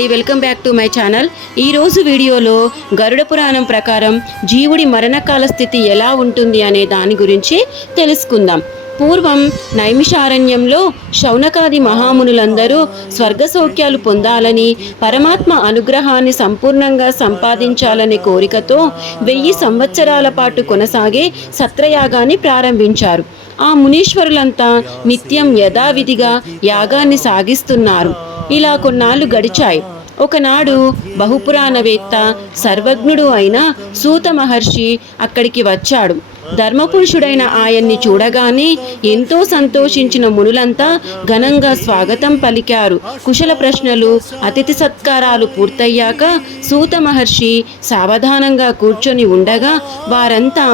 అండి, welcome back to my channel. ఈరోజు వీడియోలో గరుడ పురాణం ప్రకారం జీవుడి మరణకాల స్థితి ఎలా ఉంటుంది అనే దాని గురించి తెలుసుకుందాం. పూర్వం నైమిషారణ్యంలో శౌనకాది మహామునులందరూ స్వర్గ సౌఖ్యాలు పొందాలని, పరమాత్మ అనుగ్రహాన్ని సంపూర్ణంగా సంపాదించాలనే కోరికతో 1000 సంవత్సరాల పాటు కొనసాగే సత్రయాగాన్ని ప్రారంభించారు. ఆ మునీశ్వరులంతా నిత్యం యథావిధిగా యాగాన్ని సాగిస్తున్నారు. ఇలా కొన్నాళ్ళు గడిచాయి. ఒకనాడు బహుపురాణవేత్త సర్వజ్ఞుడు అయిన సూత మహర్షి అక్కడికి వచ్చాడు. ధర్మపురుషుడైన ఆయన్ని చూడగానే ఎంతో సంతోషించిన మునులంతా ఘనంగా స్వాగతం పలికారు. కుశల ప్రశ్నలు, అతిథి సత్కారాలు పూర్తయ్యాక సూత మహర్షి సావధానంగా కూర్చొని ఉండగా వారంతా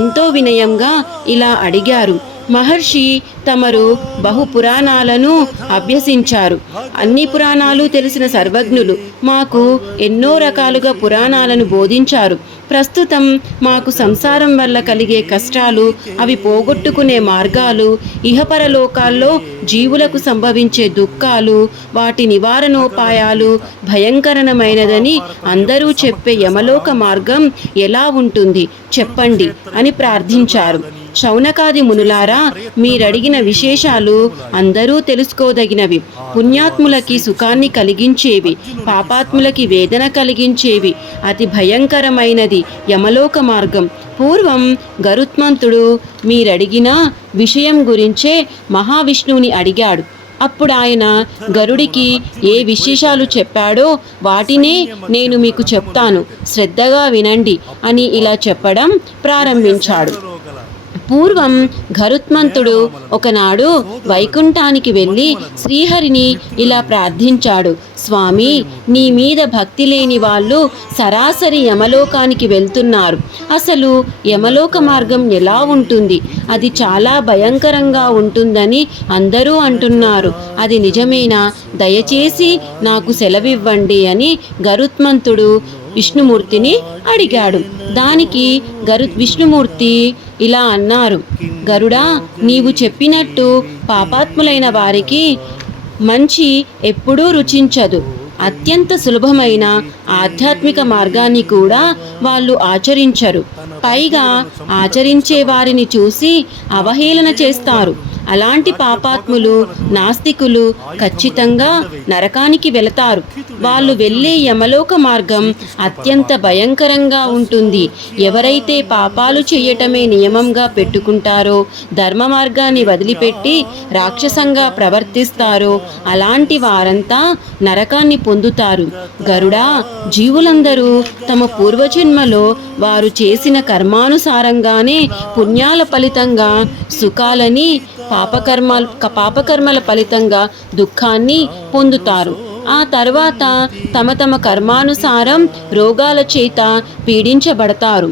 ఎంతో వినయంగా ఇలా అడిగారు. మహర్షి, తమరు బహుపురాణాలను అభ్యసించారు. అన్ని పురాణాలు తెలిసిన సర్వజ్ఞులు. మాకు ఎన్నో రకాలుగా పురాణాలను బోధించారు. ప్రస్తుతం మాకు సంసారం వల్ల కలిగే కష్టాలు, అవి పోగొట్టుకునే మార్గాలు, ఇహపరలోకాల్లో జీవులకు సంభవించే దుఃఖాలు, వాటి నివారణోపాయాలు భయంకరమైనదని అందరూ చెప్పే యమలోక మార్గం ఎలా ఉంటుంది చెప్పండి అని ప్రార్థించారు. శౌనకాది మునులారా, మీరడిగిన విశేషాలు అందరూ తెలుసుకోదగినవి. పుణ్యాత్ములకి సుఖాన్ని కలిగించేవి, పాపాత్ములకి వేదన కలిగించేవి. అతి భయంకరమైనది యమలోక మార్గం. పూర్వం గరుత్మంతుడు మీరడిగిన విషయం గురించే మహావిష్ణువుని అడిగాడు. అప్పుడు ఆయన గరుడికి ఏ విశేషాలు చెప్పాడో వాటినే నేను మీకు చెప్తాను, శ్రద్ధగా వినండి అని ఇలా చెప్పడం ప్రారంభించాడు. పూర్వం గరుత్మంతుడు ఒకనాడు వైకుంఠానికి వెళ్ళి శ్రీహరిని ఇలా ప్రార్థించాడు. స్వామి, నీ మీద భక్తి లేని వాళ్ళు సరాసరి యమలోకానికి వెళ్తున్నారు. అసలు యమలోక మార్గం ఎలా ఉంటుంది? అది చాలా భయంకరంగా ఉంటుందని అందరూ అంటున్నారు. అది నిజమేనా? దయచేసి నాకు సెలవివ్వండి అని గరుత్మంతుడు విష్ణుమూర్తిని అడిగాడు. దానికి విష్ణుమూర్తి ఇలా అన్నారు. గరుడా, నీవు చెప్పినట్టు పాపాత్ములైన వారికి మంచి ఎప్పుడూ రుచించదు. అత్యంత సులభమైన ఆధ్యాత్మిక మార్గాన్ని కూడా వాళ్ళు ఆచరించరు. పైగా ఆచరించే వారిని చూసి అవహేళన చేస్తారు. అలాంటి పాపాత్ములు, నాస్తికులు ఖచ్చితంగా నరకానికి వెళతారు. వాళ్ళు వెళ్ళే యమలోక మార్గం అత్యంత భయంకరంగా ఉంటుంది. ఎవరైతే పాపాలు చేయటమే నియమంగా పెట్టుకుంటారో, ధర్మ మార్గాన్ని వదిలిపెట్టి రాక్షసంగా ప్రవర్తిస్తారో అలాంటి వారంతా నరకాన్ని పొందుతారు. గరుడా, జీవులందరూ తమ పూర్వజన్మలో వారు చేసిన కర్మానుసారంగానే పుణ్యాల ఫలితంగా సుఖాలని, పాపకర్మల ఫలితంగా దుఃఖాన్ని పొందుతారు. ఆ తర్వాత తమ తమ కర్మానుసారం రోగాల చేత పీడించబడతారు.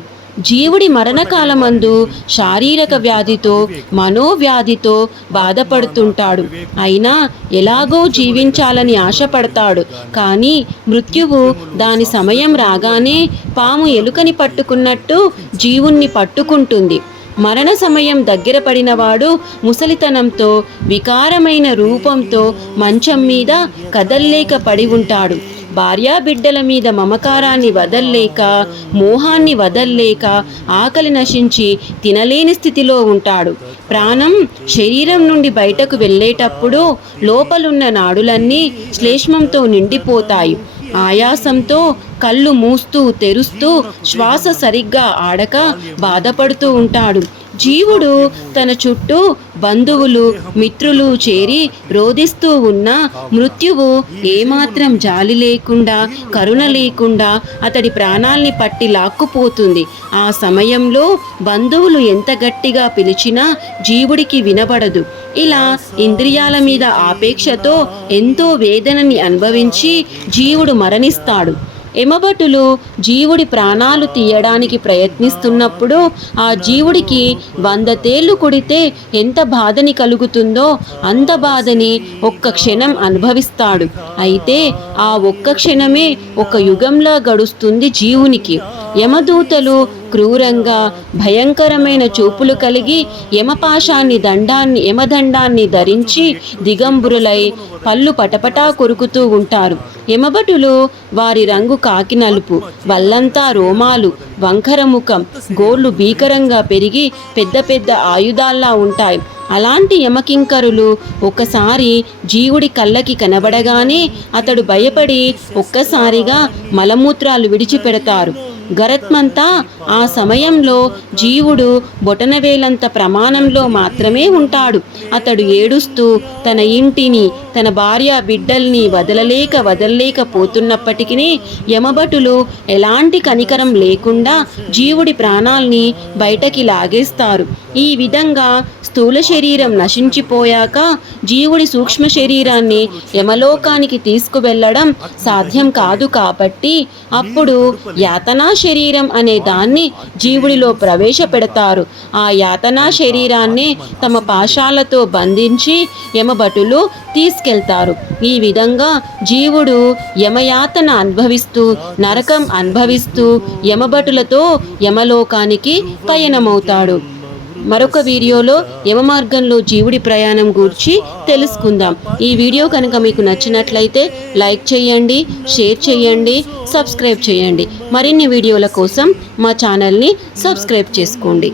జీవుడి మరణకాలమందు శారీరక వ్యాధితో, మనోవ్యాధితో బాధపడుతుంటాడు. అయినా ఎలాగో జీవించాలని ఆశపడతాడు. కానీ మృత్యువు దాని సమయం రాగానే పాము ఎలుకని పట్టుకున్నట్టు జీవుణ్ణి పట్టుకుంటుంది. మరణ సమయం దగ్గర పడినవాడు ముసలితనంతో, వికారమైన రూపంతో మంచం మీద కదల్లేక పడి ఉంటాడు. భార్యాబిడ్డల మీద మమకారాన్ని వదల్లేక, మోహాన్ని వదల్లేక, ఆకలి నశించి తినలేని స్థితిలో ఉంటాడు. ప్రాణం శరీరం నుండి బయటకు వెళ్ళేటప్పుడు లోపలున్న నాడులన్నీ శ్లేష్మంతో నిండిపోతాయి. ఆయాసంతో కళ్ళు మూస్తూ తెరుస్తూ శ్వాస సరిగ్గా ఆడక బాధపడుతూ ఉంటాడు. జీవుడు తన చుట్టూ బంధువులు, మిత్రులు చేరి రోధిస్తూ ఉన్న మృత్యువు ఏమాత్రం జాలి లేకుండా, కరుణ లేకుండా అతడి ప్రాణాల్ని పట్టి లాక్కుపోతుంది. ఆ సమయంలో బంధువులు ఎంత గట్టిగా పిలిచినా జీవుడికి వినబడదు. ఇలా ఇంద్రియాల మీద ఆపేక్షతో ఎంతో వేదనని అనుభవించి జీవుడు మరణిస్తాడు. యమభటులు జీవుడి ప్రాణాలు తీయడానికి ప్రయత్నిస్తున్నప్పుడు ఆ జీవుడికి 100 తేళ్లు కొడితే ఎంత బాధని కలుగుతుందో అంత బాధని ఒక్క క్షణం అనుభవిస్తాడు. అయితే ఆ ఒక్క క్షణమే ఒక యుగంలా గడుస్తుంది జీవునికి. యమదూతలు క్రూరంగా భయంకరమైన చూపులు కలిగి యమదండాన్ని ధరించి దిగంబరులై పళ్ళు పటపటా కొరుకుతూ ఉంటారు. యమభటులు వారి రంగు కాకి నలుపు, వల్లంతా రోమాలు, వంకర ముఖం, గోళ్లు భీకరంగా పెరిగి పెద్ద పెద్ద ఆయుధాల్లా ఉంటాయి. అలాంటి యమకింకరులు ఒక్కసారి జీవుడి కళ్ళకి కనబడగానే అతడు భయపడి ఒక్కసారిగా మలమూత్రాలు విడిచిపెడతారు. గరత్మంతా ఆ సమయంలో జీవుడు బొటనవేలంత ప్రమాణంలో మాత్రమే ఉంటాడు. అతడు ఏడుస్తూ తన ఇంటిని, తన భార్య బిడ్డల్ని వదలలేకపోతున్నప్పటికీ యమభటులు ఎలాంటి కనికరం లేకుండా జీవుడి ప్రాణాల్ని బయటకి లాగేస్తారు. ఈ విధంగా స్థూల శరీరం నశించిపోయాక జీవుడి సూక్ష్మ శరీరాన్ని యమలోకానికి తీసుకువెళ్ళడం సాధ్యం కాదు. కాబట్టి అప్పుడు యాతనా శరీరం అనే దాన్ని జీవుడిలో ప్రవేశపెడతారు. ఆ యాతనా శరీరాన్ని తమ పాశాలతో బంధించి యమభటులు తీసుకెళ్తారు. ఈ విధంగా జీవుడు యమయాతన అనుభవిస్తూ, నరకం అనుభవిస్తూ యమభటులతో యమలోకానికి పయనమవుతాడు. మరొక వీడియోలో యమమార్గంలో జీవుడి ప్రయాణం గురించి తెలుసుకుందాం. ఈ వీడియో కనుక మీకు నచ్చినట్లయితే లైక్ చేయండి, షేర్ చేయండి, సబ్స్క్రైబ్ చేయండి. మరిన్ని వీడియోల కోసం మా ఛానల్ని సబ్స్క్రైబ్ చేసుకోండి.